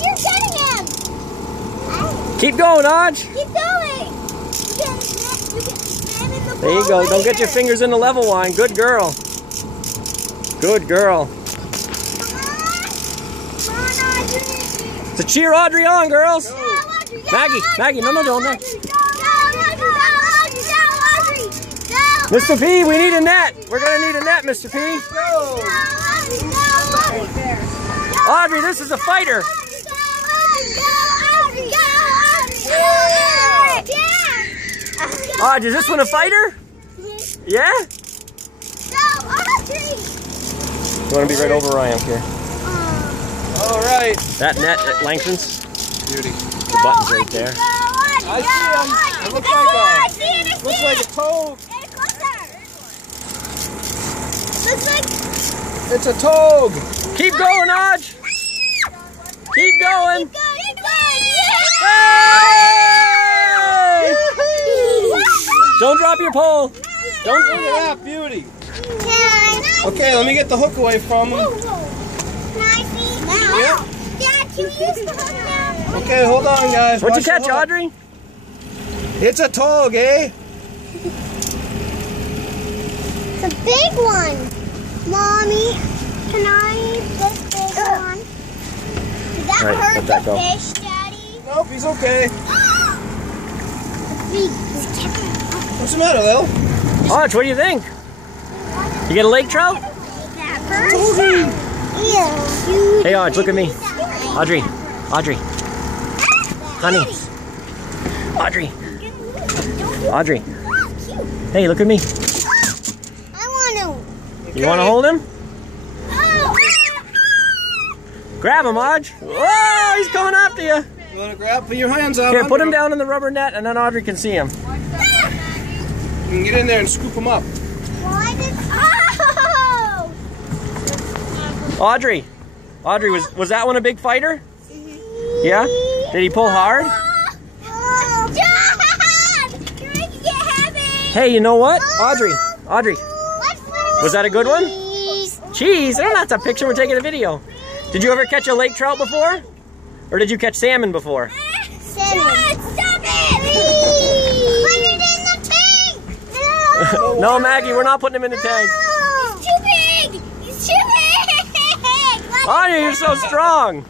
you're getting him. Keep going, Audrey. Keep going. You can slam in the There you go. Don't get your fingers in the level line. Good girl. Good girl. Come on, Audrey. So cheer Audrey on, girls. Go, Audrey. Go, Maggie, Audrey. Maggie, no, no, don't. Go, Audrey. Go, Audrey. Go, Audrey. Go, Mr. P, we need a net. We're going to need a net, Mr. P. Audrey, this is a fighter. Audrey, is this one a fighter? Yeah? You want to be right over where I am here. All right. That net lengthens. Beauty. The button's right there. I see him. It looks like a toad. It's a toad. Keep going, Audrey. Keep going. Hey! Don't drop your pole. Don't Look at that beauty. Okay, let me get the hook away from him. Dad, can you use the hook now? Okay, hold on, guys. What'd Watch you the catch, hook. Audrey? It's a toad, eh? It's a big one. Mommy, can I eat this big one? Did that Right, hurt let that the go. fish, Daddy? Nope, he's okay. Big. What's the matter, Lil? Audrey, what do you think? You get a lake trout? That hurts. Ew. Hey, Audrey, look at me. Audrey, Audrey, honey. Audrey, Audrey. Hey, look at me. I want to. You want to hold him? Oh. Grab him, Audrey. Whoa, he's coming after you. You want to grab? Put your hands out. Here, put him down in the rubber net, and then Audrey can see him. You can get in there and scoop him up. Why did... Oh! Audrey, was that one a big fighter? Yeah? Did he pull hard? Dad! You're making it heavy! Hey, you know what? Audrey, was that a good one? Please. Cheese, I don't know, that's a picture, we're taking a video. Did you ever catch a lake trout before? Or did you catch salmon before? Salmon. Dad, stop it! Please! Put it in the tank! No! No, Maggie, we're not putting him in the tank. He's too big! He's too big! Audrey, you're so strong.